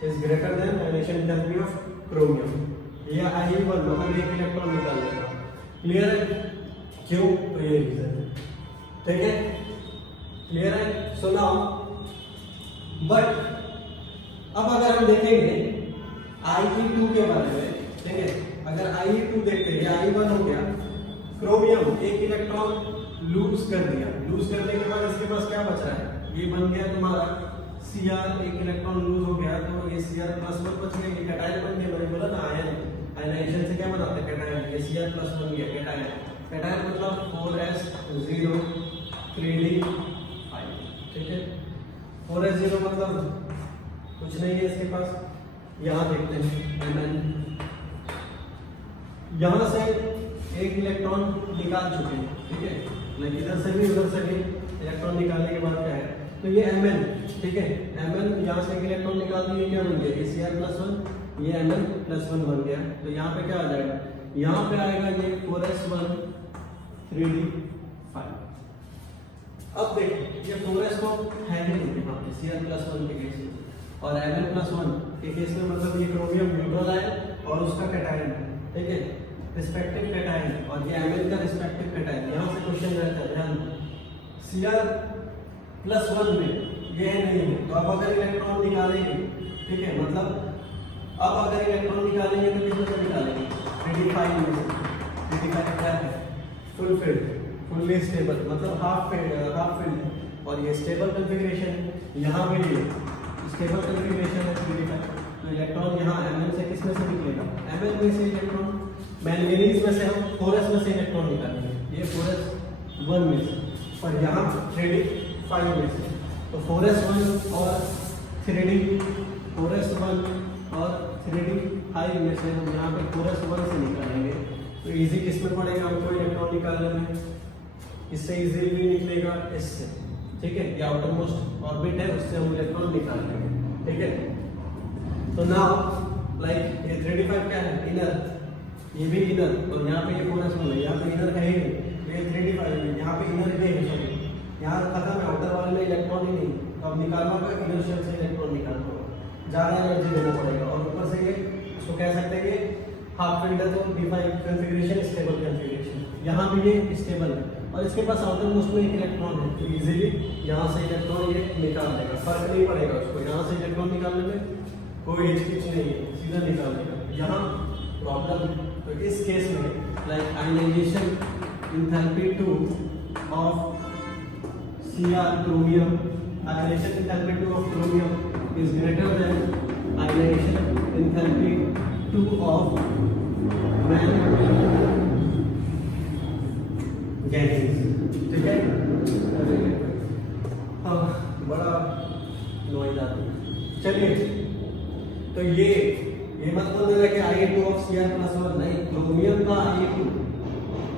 is greater than ionization enthalpy of chromium. ये IE1 मतलब एक electron निकालने का, clear है, क्यों, तो ये रीजन है, ठीक है, क्लियर है। सो नाउ बट अब अगर हम देखेंगे IE2 के बारे में, ठीक है, अगर IE2 देखते हैं, IE1 हो गया, क्रोमियम एक इलेक्ट्रॉन लूज कर दिया, लूज करने के बाद इसके पास क्या बच रहा है, ये बन गया तुम्हारा Cr, एक इलेक्ट्रॉन लूज हो गया तो ये Cr+1 बच गया, ये कैटायन बन गया, मैंने बोला ना आयन, आयनाइजेशन से क्या बनाते हैं कैटायन, ये Cr+1 गया कैटायन, कैटायन मतलब 4s0 3d5, ठीक है, 4s0 मतलब कुछ नहीं है इसके पास, यहाँ देखते हैं Mn, यहाँ से एक इलेक्ट्रॉन निकाल चुके हैं, ठीक है, लेकिन इधर से भी उधर से भी इलेक्ट्रॉन निकालने के बाद क्या है, तो ये Mn, ठीक है, Mn यहाँ से एक इलेक्ट्रॉन निकाल दिए, क्या बन गया, ये Cr+1, ये Mn+1 बन गया, तो यहाँ पे क्या आ जाएगा, यहाँ पे आएगा ये 4s1 3d5। अब देखो ये 4s1 है ही नहीं यहाँ पे Cr+1 के केस में, और Mn+1 के केस में मतलब ये क्रोमियम न्यूट्रल है और उसका कैटायन है, ठीक है, रिस्पेक्टिव कैटायन, और ये Mn का रिस्पेक्टिव कैटायन। यहाँ से क्वेश्चन रहता है ध्यान, Cr+1 में ये नहीं है, तो अब अगर इलेक्ट्रॉन निकालेंगे, ठीक है, मतलब अब अगर इलेक्ट्रॉन निकालेंगे तो किस में से निकालेंगे, 3d5 में से। 3d5 क्या है, फुल फील्ड, फुल्ली स्टेबल, मतलब हाफ फील्ड है, और ये स्टेबल कॉन्फ़िगरेशन है, यहाँ भी ये स्टेबल कॉन्फ़िगरेशन है 3d5, तो इलेक्ट्रॉन यहाँ Mn से किस में से निकलेगा, Mn में से इलेक्ट्रॉन, मैंगनीज में से हम 4s में से इलेक्ट्रॉन निकालेंगे, ये 4s1 में से, और यहाँ 3d5 में से, तो 4s1 और 4s1 और 3d5 में से हम यहाँ पे 4s1 से निकालेंगे, तो इजी किस में पड़ेगा हमको इलेक्ट्रॉन निकालने में, इससे इजी भी निकलेगा इससे, ठीक है, ये आउटर मोस्ट ऑर्बिट है, उससे हम इलेक्ट्रॉन निकाल लेंगे, ठीक है। तो नाउ लाइक ये 3d5 क्या है, इनर, ये भी इनर, और यहाँ पे ये 4s1 है, यहाँ पे इनर है ही नहीं, ये 3d5 है, यहाँ पे इनर नहीं है, सॉरी यहाँ खत्म है, आउटर वाले में इलेक्ट्रॉन ही नहीं, तो अब निकालना पड़ेगा, इनर शेल से इलेक्ट्रॉन निकालना होगा, ज़्यादा एनर्जी देना पड़ेगा, और ऊपर से ये इसको कह सकते हैं कि हाफ फील्ड है, तो d5 कॉन्फ़िगरेशन स्टेबल कॉन्फ़िगरेशन, यहाँ भी ये स्टेबल है, और इसके पास आउटर मोस्ट में एक इलेक्ट्रॉन है, तो इजीली यहाँ से इलेक्ट्रॉन ये निकाल देगा, फर्क नहीं पड़ेगा उसको, यहाँ से इलेक्ट्रॉन निकालने में कोई हिचकिच नहीं है, सीधा निकाल देगा। यहाँ प्रॉब्लम, तो इस केस में like ionization enthalpy 2 of Cr chromium, ionization enthalpy 2 of chromium is greater than ionization enthalpy 2 of manganese, ठीक है, हाँ बड़ा नॉइज आता है, चलिए, तो ये मत बोल देना कि IE2 of Cr+1, नहीं, क्रोमियम का IE2,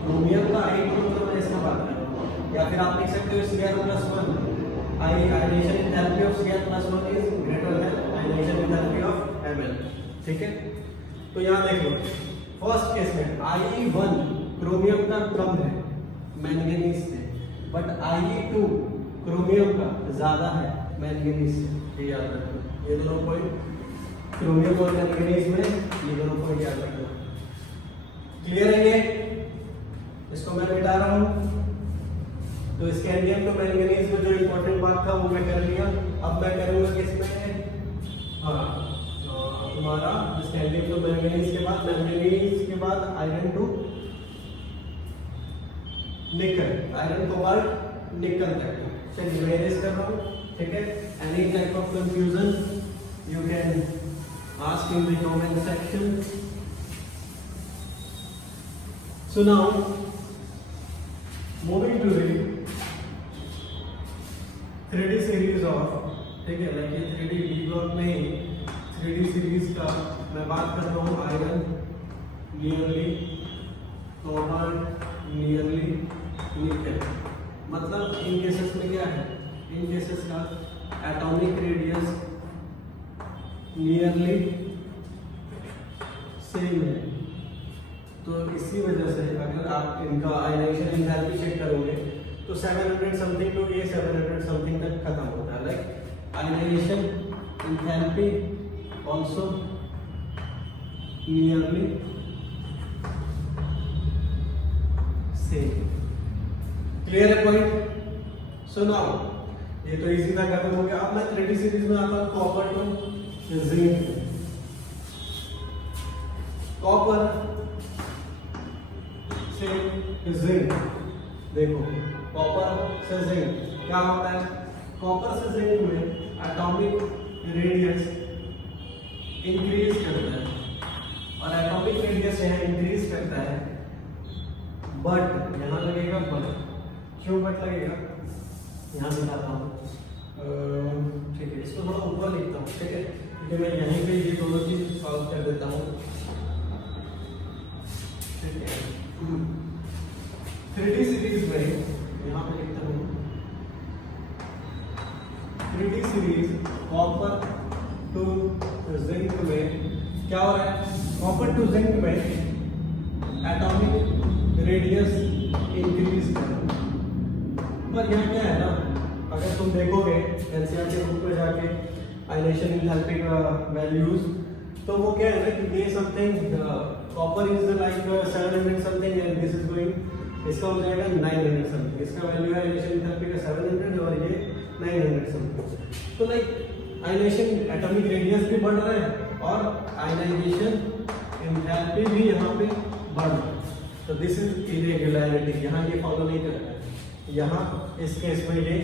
क्रोमियम का IE2 मतलब मैं इसका बात कर रहा हूँ, या फिर आप लिख सकते हो Cr+1, ionization enthalpy of Cr+1 is greater than ionization enthalpy of Mn, ठीक है। तो यहाँ देख लो, फर्स्ट केस में IE1 क्रोमियम का कम है मैंगनीज से, बट IE2 क्रोमियम का ज्यादा है मैंगनीज से, ये याद रखना, ये दोनों पॉइंट क्रोमियम और मैंगनीज में ये दोनों पॉइंट याद रखना, क्लियर है ये, इसको मैं मिटा रहा हूँ। तो स्कैंडियम तो मैंगनीज में जो इंपॉर्टेंट बात था वो मैं कर लिया, अब मैं करूँगा किसमें, हाँ तुम्हारा स्कैंडियम तो मैंगनीज के बाद आयरन टू निकल, आयरन कोबाल्ट निकल तक। चलिए मैं इरेज कर रहा हूँ, ठीक है। Any type of confusion you can ask in the comment section. So now moving to the 3D series of, ठीक है, लाइक ये 3D डी ब्लॉक में 3D सीरीज का मैं बात कर रहा हूँ। आयरन नियरली, कोबाल्ट नियरली, निकल। मतलब इन केसेस में क्या है, इन केसेस का एटॉमिक रेडियस नियरली सेम है। तो इसी वजह से अगर आप इनका आयनाइजेशन एंथैल्पी चेक करोगे तो 700 समथिंग टू ये 700 समथिंग तक खत्म होता है। Like ionization enthalpy also nearly same. Clear है पॉइंट? सो नाउ ये तो इजी था, खत्म हो गया। अब मैं 3D सीरीज में आता हूँ कॉपर टू जिंक। कॉपर से जिंक, देखो कॉपर से जिंक क्या होता है। कॉपर से जिंक में एटॉमिक रेडियस इंक्रीज करता है, और एटॉमिक रेडियस यहाँ इंक्रीज करता है, बट यहाँ लगेगा बट। क्यों बट लगेगा, यहाँ दिखाता हूँ, ठीक है। इसको थोड़ा ऊपर लिखता हूँ, ठीक है, क्योंकि मैं यहीं पे ये दोनों चीज सॉल्व कर देता हूँ, ठीक है। 3D सीरीज में यहाँ पे लिखता हूँ 3D series copper two zinc में क्या हो रहा है। कॉपर टू जिंक में एटॉमिक रेडियस इंक्रीज कर रहा है, पर यहाँ क्या है ना, अगर तुम देखोगे एनसीईआरटी बुक में जाके आयनाइजेशन एंथैल्पी का वैल्यूज, तो वो क्या है ना कि ये something copper is like 700 something and this is going, इसका हो जाएगा 900 समथिंग। इसका वैल्यू है आयनाइजेशन एंथैल्पी का 700 और ये 900 समथिंग। तो लाइक आयनाइजेशन एटॉमिक रेडियस भी बढ़ रहा है और आयनाइजेशन एंथैल्पी भी यहाँ पे बढ़ रहा है। तो दिस इज इरेगुलरिटी, यहाँ ये फॉलो नहीं कर रहा है, यहाँ इस केस में ये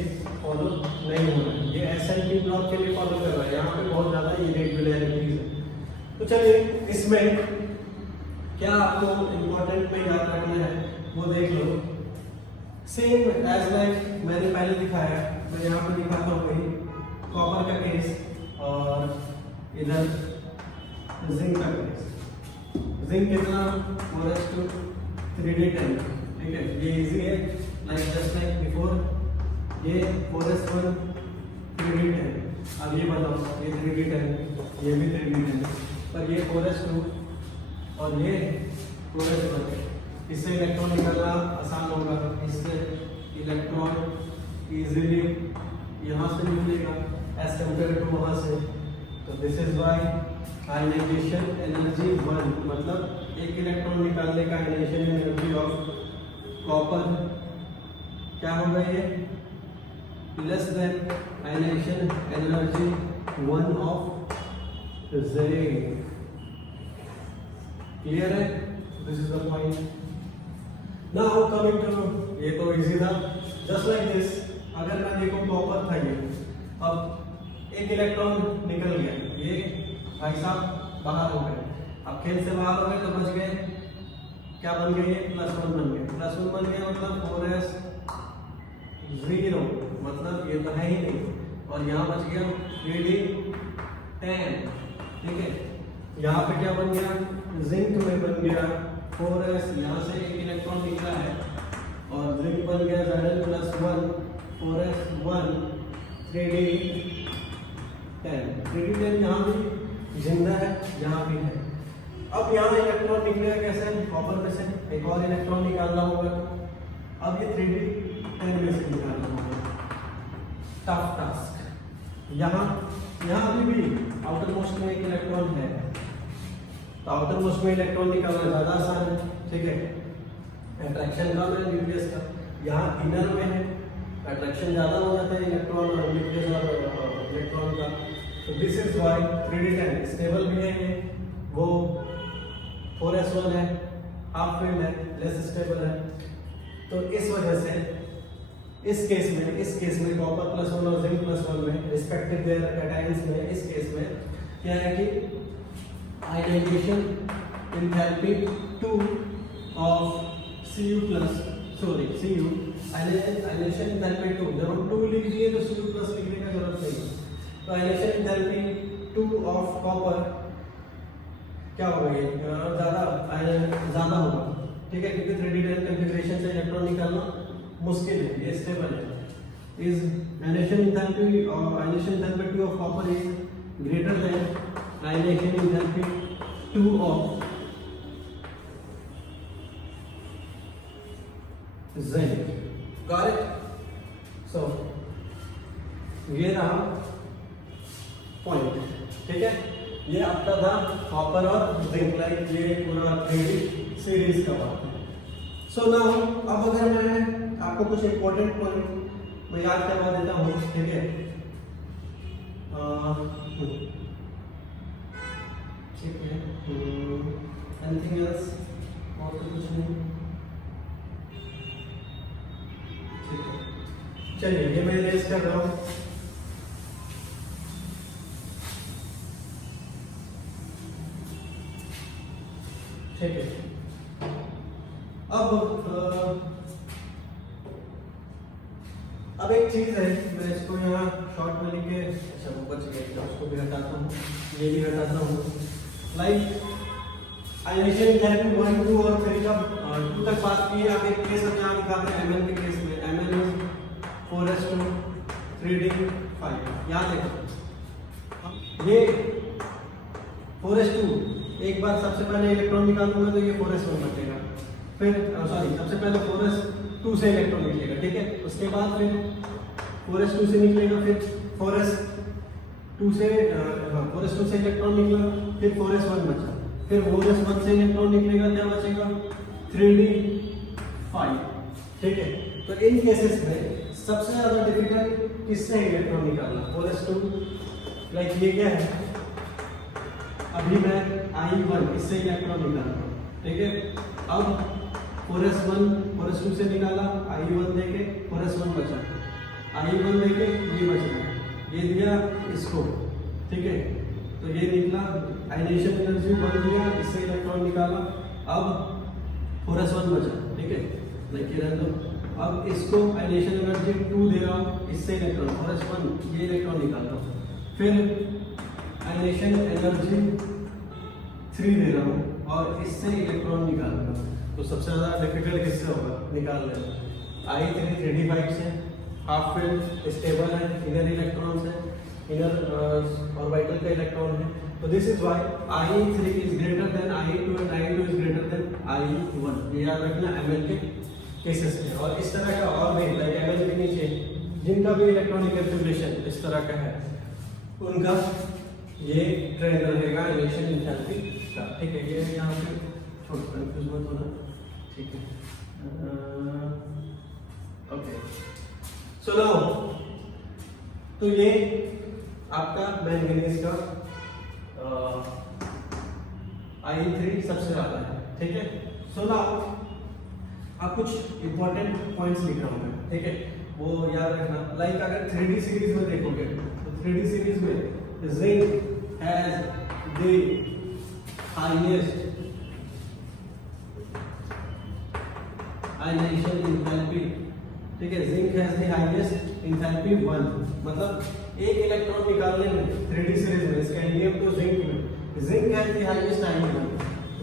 फॉलो नहीं हो रहा है। ये एसएनपी ब्लॉक के लिए फॉलो कर रहा है, यहाँ पे बहुत ज़्यादा इरेगुलरिटीज है। तो चलिए इसमें क्या आपको इम्पोर्टेंट में याद रखना है वो देख लो। सेम एज लाइक मैंने पहले दिखाया, मैं यहाँ पे दिखाता हूँ वही कॉपर का केस और इधर जिंक का केस। जिंक कितना 4:3D10, ठीक है, ये इजी है, लाइक जस्ट लाइक बिफोर, ये 4:1 3D10। अब ये बताओ, ये 3D10, ये भी 3D10, पर ये 4:2 और ये 4:1। इससे इलेक्ट्रॉन निकालना आसान होगा, इससे इलेक्ट्रॉन इजीली यहाँ से निकलेगा एज कम्पेयर टू वहाँ से। तो this is why ionization energy 1, मतलब एक इलेक्ट्रॉन निकालने का आयनाइजेशन एनर्जी ऑफ कॉपर क्या होगा, ये less than ionization energy 1 of zinc. Clear है? This is the point. Now coming to, ये तो इजी था, जस्ट लाइक दिस। अगर मैं देखूं कॉपर था ये, अब एक इलेक्ट्रॉन निकल गया, ये भाई साहब बाहर हो गए। अब खेल से बाहर हो गए तो बच गए, क्या बन गए, +1 बन गए। +1 बन गया मतलब 4s0, मतलब ये तो है ही नहीं, और यहाँ बच गया 3D10, ठीक है। यहाँ पे क्या बन गया, जिंक में बन गया 4s, यहाँ से एक इलेक्ट्रॉन निकला है और जिंक बन गया Zn+1, 4s1 3D10। 3D10 यहाँ भी जिंदा है, यहाँ भी है। अब यहाँ इलेक्ट्रॉन निकलेगा कैसे, कॉपर में से एक और इलेक्ट्रॉन निकालना होगा। अब ये 3D10 में से निकालना होगा, टफ टास्क। यहाँ अभी भी आउटर मोस्ट में एक इलेक्ट्रॉन है, तो आउटर मोस्ट में इलेक्ट्रॉन निकालना ज़्यादा आसान है, ठीक है। अट्रैक्शन कम है न्यूक्लियस का, यहाँ इनर में है, अट्रैक्शन ज़्यादा हो जाता है इलेक्ट्रॉन और न्यूक्लियस और इलेक्ट्रॉन का। तो this is Y 3D10 stable भी है, ये वो 4s1 है, हाफ फील्ड है, लेस स्टेबल है। तो इस वजह से इस केस में कॉपर +1 और जिंक +1 में रिस्पेक्टिव देयर कैटायंस में इस केस में क्या है कि ionization enthalpy 2 of Cu ionization enthalpy 2, जब हम 2 लिख दिए तो Cu+ लिखने का जरूरत नहीं है। तो आयनाइजेशन एंथैल्पी 2 ऑफ कॉपर क्या होगा, ये ज्यादा होगा, ठीक है, क्योंकि 3D कॉन्फ़िगरेशन से इलेक्ट्रॉन निकालना मुश्किल है, ये स्टेबल है। Is ionization enthalpy 2 of copper is greater than ionization enthalpy 2 of zinc. Got it? So ये रहा पॉइंट, ठीक है। ये आपका था कॉपर और जिंक, लाइक ये पूरा 3D सीरीज का बात है। सो नाउ अब अगर मैं आपको कुछ इंपॉर्टेंट पॉइंट मैं याद करवा देता हूँ, ठीक है। ठीक है, एनीथिंग एल्स? और तो कुछ नहीं, ठीक है। चलिए ये मैं रेज कर रहा हूँ। ठीक है, अब एक चीज है, मैं इसको यहाँ शॉर्ट में लिख के, अच्छा वो बच गया, उसको भी हटाता हूँ, ये भी हटाता हूँ। लाइक आयनाइजेशन एंथैल्पी 1, 2 और 3 का 2 तक बात की है। अब एक केस हम यहाँ दिखाते हैं Mn के केस में। Mn is 4s2 3d5। यहाँ देखो, ये 4s2 एक बार सबसे पहले इलेक्ट्रॉन निकालूंगा तो ये 4s1 बचेगा, फिर सबसे पहले 4s2 से इलेक्ट्रॉन निकलेगा, ठीक है। उसके बाद फिर 4s2 से निकलेगा, फिर 4s2 से इलेक्ट्रॉन निकला, फिर 4s1 बचा, फिर 4s1 से इलेक्ट्रॉन निकलेगा, क्या बचेगा 3d5, ठीक है। तो इन केसेस में सबसे ज्यादा डिफिकल्ट किससे इलेक्ट्रॉन निकालना, 4s2, लाइक ये क्या है, अभी मैं I1 इससे इलेक्ट्रॉन निकाल रहा हूँ, ठीक है। अब 4s2 से निकाला, I1 देके 4s1 बचा, I1 देके ये बच गया, ये दिया इसको, ठीक है। तो ये निकला, आयनाइजेशन एनर्जी 1 दिया, इससे इलेक्ट्रॉन निकाला, अब 4s1 बचा, ठीक है, देखिए रहने दो। अब इसको आयनाइजेशन एनर्जी 2 दे रहा हूँ, इससे इलेक्ट्रॉन 4s1 ये इलेक्ट्रॉन निकाल रहा हूँ, फिर आयनाइजेशन एनर्जी 3 दे रहा हूँ और इससे इलेक्ट्रॉन निकाल रहा हूँ। तो सबसे ज़्यादा डिफिकल्ट किससे होगा निकाल लेना, I3 3d5 से, हाफ फील्ड स्टेबल है, इनर इलेक्ट्रॉन है, इनर ऑर्बिटल का इलेक्ट्रॉन है। तो this is why I3 is greater then I2 and I2 is greater then I1। ये याद रखना Mn के केसेस में। और इस तरह का और भी, लाइक Mn के नीचे जिनका भी इलेक्ट्रॉनिक कॉन्फ़िगरेशन इस तरह का है, उनका ये ट्रेंड रहेगा आयनाइजेशन एंथैल्पी का, ठीक है। ये यहाँ पे छोटा कंफ्यूज मत होना, ठीक है। ओके, सो नाउ तो ये आपका मैंगनीज का I3 सबसे ज्यादा है, ठीक है। सो नाउ आप कुछ इंपॉर्टेंट पॉइंट्स लिख रहा हूँ मैं, ठीक है, वो याद रखना। लाइक अगर 3D सीरीज में देखोगे तो 3D सीरीज में zinc has the highest ionization enthalpy, ठीक है। Zinc has the highest enthalpy 1, मतलब एक इलेक्ट्रॉन निकालने में 3D सीरीज में स्कैंडियम तो zinc has the highest I1,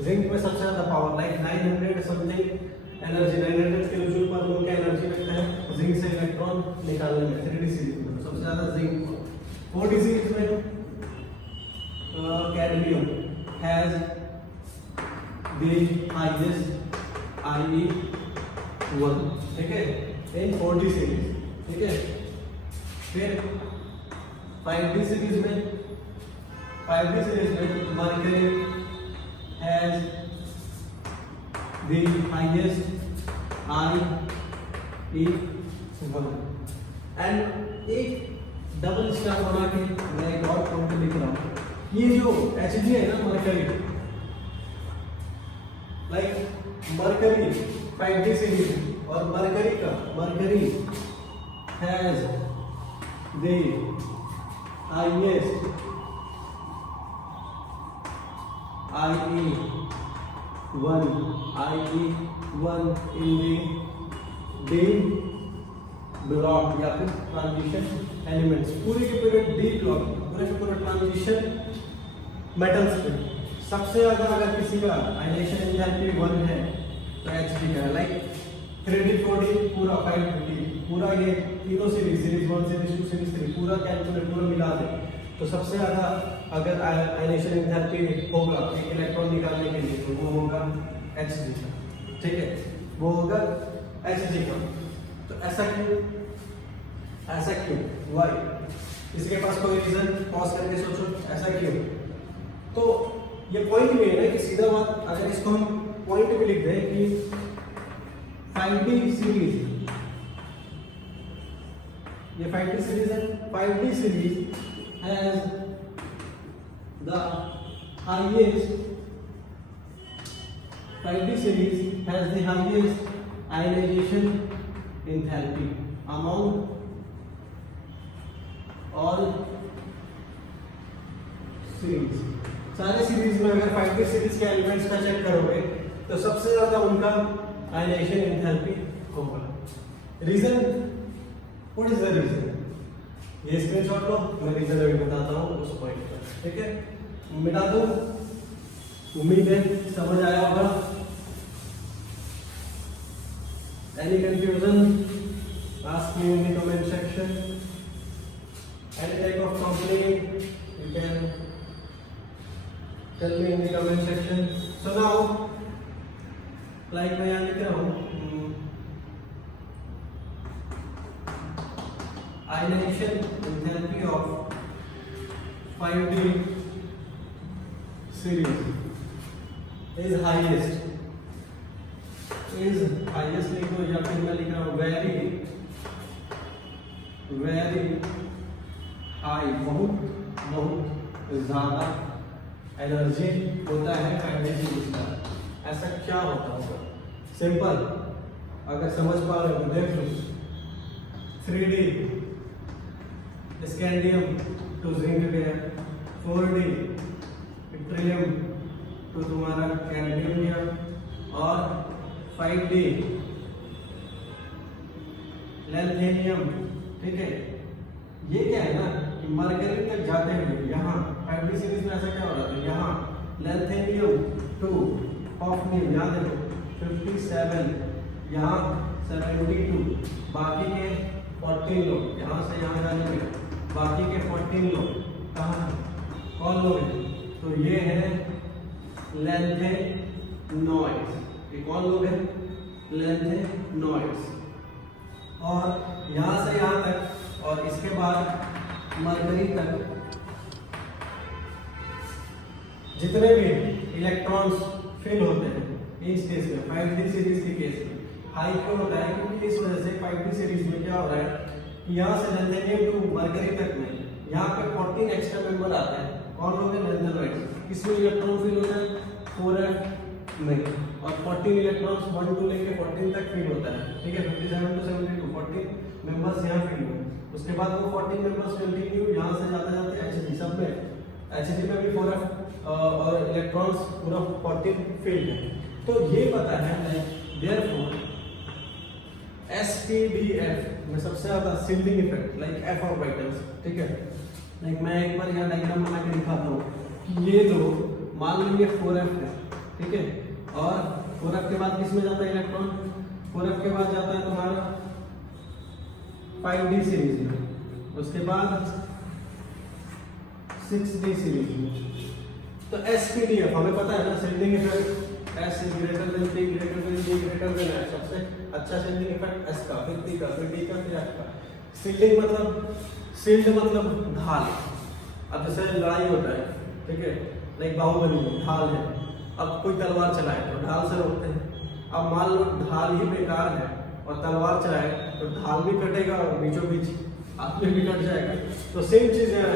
zinc में सबसे ज्यादा power, like 900 something energy, 900 kilojoule पर मोल का एनर्जी लगता है जिंक से इलेक्ट्रॉन निकालने में 3D सीरीज में, सबसे ज्यादा जिंक। 4D सीरीज में cadmium has the highest I1, ठीक है, इन 4D सीरीज, ठीक है। फिर 5D सीरीज में mercury has the highest I1। And एक डबल स्टार बना के मैं एक और पॉइंट लिख रहा हूँ, ये जो Hg है ना mercury, like mercury 5D series और मरकरी का, mercury has the highest IE1 in the D block या फिर ट्रांजिशन एलिमेंट्स, पूरे के पूरे डी ब्लॉक, पूरे के पूरे ट्रांजिशन मेटल्स पे सबसे ज्यादा अगर किसी का आयनेशन एंथैल्पी 1 है तो Hg का, लाइक 3D 4D पूरा 5D पूरा, ये तीनों सीरीज 1 सीरीज 2 सीरीज 3 पूरा कैलकुलेट पूरा मिला दे तो सबसे ज्यादा अगर आयनेशन एंथैल्पी होगा एक इलेक्ट्रॉन निकालने के लिए तो वो होगा Hg का, ठीक है, वो होगा Hg का। तो ऐसा क्यों, ऐसा क्यों, वाई, इसके पास कोई रीजन, पॉज करके सोचो ऐसा क्यों। तो ये पॉइंट में है ना कि सीधा बात, अगर इसको हम पॉइंट में लिख दें कि 5D सीरीज, ये 5D सीरीज है, 5D series has the highest, 5D series has the highest ionization enthalpy among all series। सारे सीरीज में अगर 5D सीरीज के एलिमेंट्स का चेक करोगे तो सबसे ज्यादा उनका आयनाइजेशन एंथैल्पी होगा। Reason, what is the reason, ये स्क्रीनशॉट लो, मैं रीजन अभी बताता हूँ उस पॉइंट पर, ठीक है, मिटा दो। उम्मीद है समझ आया होगा। Any confusion? Ask me in the comment section. Any type of complaint, you can tell me in the comment section. So now, like मैं यहाँ लिख रहा हूँ, ionization enthalpy of 5D series is highest, लिखो या फिर मैं लिख रहा हूँ वेरी हाई, बहुत ज्यादा एनर्जी होता है 5D सीरीज का। ऐसा क्या होता होगा, सिंपल, अगर समझ पा रहे हो तो देख लो। 3D स्कैंडियम टू जिंक गया, 4D ट्रिलियम तो तुम्हारा कैडमियम गया, और 5D लैंथेनियम, ठीक है। ये क्या है ना कि मरकरी तक जाते हुए यहाँ 5D सीरीज में ऐसा क्या हो रहा था, यहाँ लैंथेनियम टू हॉफनियम, यहाँ देखो 57, यहाँ 72, बाकी के 14 लोग यहाँ से यहाँ जाने में, बाकी के 14 लोग कहाँ, कौन लोग हैं, तो ये है लैंथेनॉइड्स। ये कौन लोग हैं, लैंथेनॉइड्स। और यहाँ से यहाँ तक और इसके बाद मरकरी तक जितने भी इलेक्ट्रॉन्स फिल होते हैं इस केस में, 5D सीरीज के केस में हाई क्यों होता है, क्योंकि इस वजह से 5D सीरीज में क्या हो रहा है कि यहाँ से लैंथेनियम टू मरकरी तक में यहाँ पे 14 एक्स्ट्रा मेंबर आते हैं। कौन लोग हैं, लैंथेनॉइड्स। किसमें इलेक्ट्रॉन फिल होता है, 4f में, और 14 इलेक्ट्रॉन्स 1 टू लेके 14 तक फिल होता है, ठीक है। 57 टू 72 14 मेंबर्स यहाँ फिल हुए, उसके बाद वो 14 मेंबर्स कंटिन्यू यहाँ से जाते जाते Hg, सब में Hg में भी 4f और इलेक्ट्रॉन्स पूरा 14 फिल है। तो ये पता है, देयरफॉर sp_df में सबसे ज्यादा shielding effect like f orbitals, ठीक है। लाइक मैं एक बार यहाँ डायग्राम बना के दिखाता हूँ कि ये तो मान लीजिए 4f है, ठीक है, और 4f के बाद किसमें जाता है इलेक्ट्रॉन, 4f के बाद जाता है तुम्हारा 5D सीरीज में, उसके बाद 6D सीरीज में। तो sp_df हमें पता है ना, shielding effect S is greater than P greater than D greater than F, सबसे अच्छा शिल्डिंग इफेक्ट S का, फिर P का, फिर D का, फिर F का। शिल्डिंग मतलब, शिल्ड मतलब ढाल। अब जैसे लड़ाई होता है, ठीक है, लाइक बाहुबली में ढाल है, अब कोई तलवार चलाए तो ढाल से रोकते हैं। अब मान लो ढाल ही बेकार है और तलवार चलाए तो ढाल भी कटेगा और बीचों बीच आदमी भी कट जाएगा। तो सेम चीज है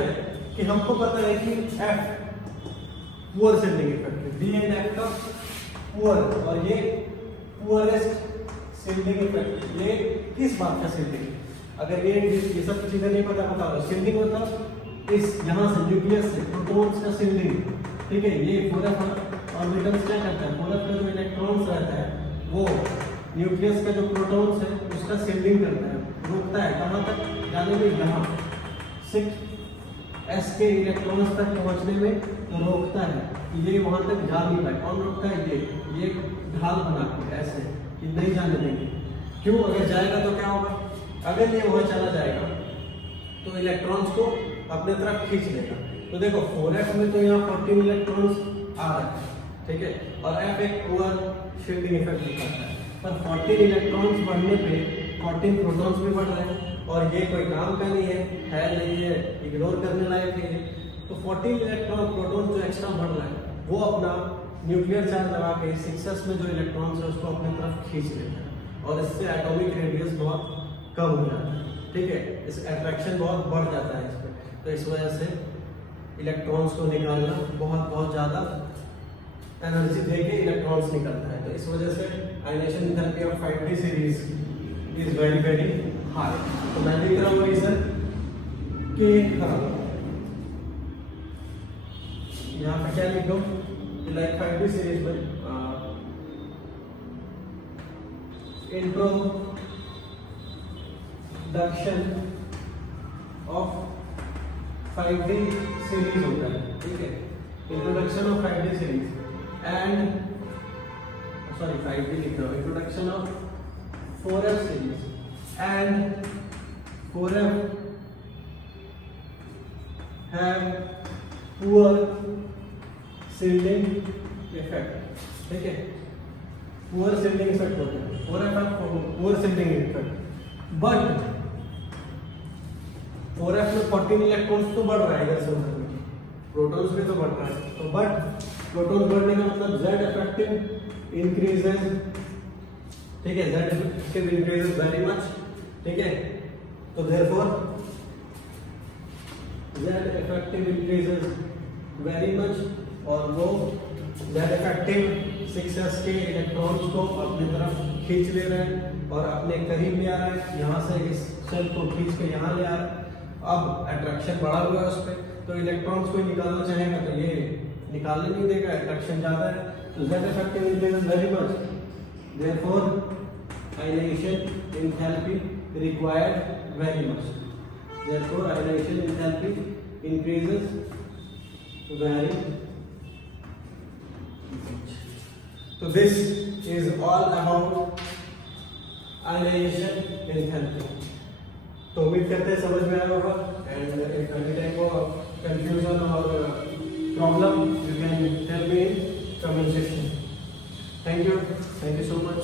कि हमको पता है कि F पुअर शिल्डिंग इफेक्ट है, D एंड F का पुअर, और ये पुअरेस्ट शिल्डिंग इफेक्ट। ये किस बात का शिल्डिंग? अगर ये सब चीजें नहीं पता बता रहा, शिल्डिंग मतलब इस यहाँ से न्यूक्लियस से प्रोटॉन्स का शिल्डिंग, ठीक है। ये पूरा ऑर्बिटल्स क्या करता है, पूरा का जो इलेक्ट्रॉन्स रहता है वो न्यूक्लियस का जो प्रोटॉन्स है उसका शिल्डिंग करता है, रोकता है कहाँ तक जाने में, यहाँ 6s के इलेक्ट्रॉन्स तक पहुंचने में तो रोकता है कि ये वहां तक जा नहीं पाए। कौन रोकता है? ये ढाल बना के ऐसे कि नहीं जाने देंगे। क्यों? अगर जाएगा तो क्या होगा, अगर ये वहां चला जाएगा तो इलेक्ट्रॉन्स को अपने तरफ खींच लेगा। तो देखो 4f में तो यहाँ 14 इलेक्ट्रॉन्स आ रहा है, ठीक है, और f एक पुअर शील्डिंग इफेक्ट दिखाता है। पर 14 इलेक्ट्रॉन्स बढ़ने पे 14 प्रोटॉन्स भी बढ़ रहे हैं और ये कोई काम का नहीं है नहीं है, इग्नोर करने लायक है। तो 14 इलेक्ट्रॉन प्रोटॉन जो एक्स्ट्रा बढ़ रहा है वो अपना न्यूक्लियर चार्ज लगा के 6s में जो इलेक्ट्रॉन्स है उसको अपनी तरफ खींच लेता है और इससे एटॉमिक रेडियस बहुत कम हो जाता है, ठीक है। इस अट्रैक्शन बहुत बढ़ जाता है इस पर, तो इस वजह से इलेक्ट्रॉन्स को निकालना बहुत ज़्यादा एनर्जी देके इलेक्ट्रॉन्स निकलता है। तो इस वजह से ionization enthalpy of 5d series is very high. तो मैं लिख रहा हूँ रीजन कि यहाँ पे क्या लिख दो, लाइक 5d सीरीज में इंट्रोडक्शन ऑफ 5d सीरीज होता है, ठीक है। Introduction of 5d series and 5d लिख रहा हूँ, introduction of 4f series and 4f have poor shielding effect, ठीक है। poor shielding effect होता है, 4f have poor shielding effect, but 4f में 14 इलेक्ट्रॉन्स तो बढ़ रहा है इधर से उधर में, प्रोटॉन्स भी तो बढ़ रहा है, तो बट प्रोटॉन बढ़ने का मतलब z इफेक्टिव इंक्रीजेस, ठीक है, z effective increases very much, ठीक है। तो therefore z effective increases very much और वो z इफेक्टिव 6s के इलेक्ट्रॉन्स को अपनी तरफ खींच ले रहे हैं और अपने करीब ले आ रहे हैं, यहाँ से इस सेल को खींच के यहाँ ले आ रहे हैं। अब अट्रैक्शन बढ़ा हुआ है उस पर, तो इलेक्ट्रॉन्स को निकालना चाहेगा तो ये निकालने नहीं देगा, अट्रैक्शन ज़्यादा है, तो z effective increases very much, therefore ionization enthalpy required very much, therefore ionization enthalpy increases very much. So this is all about ionization enthalpy. तो उम्मीद करते हैं समझ में आया होगा, and if any type of confusion or problem you can tell me in comment section. Thank you so much.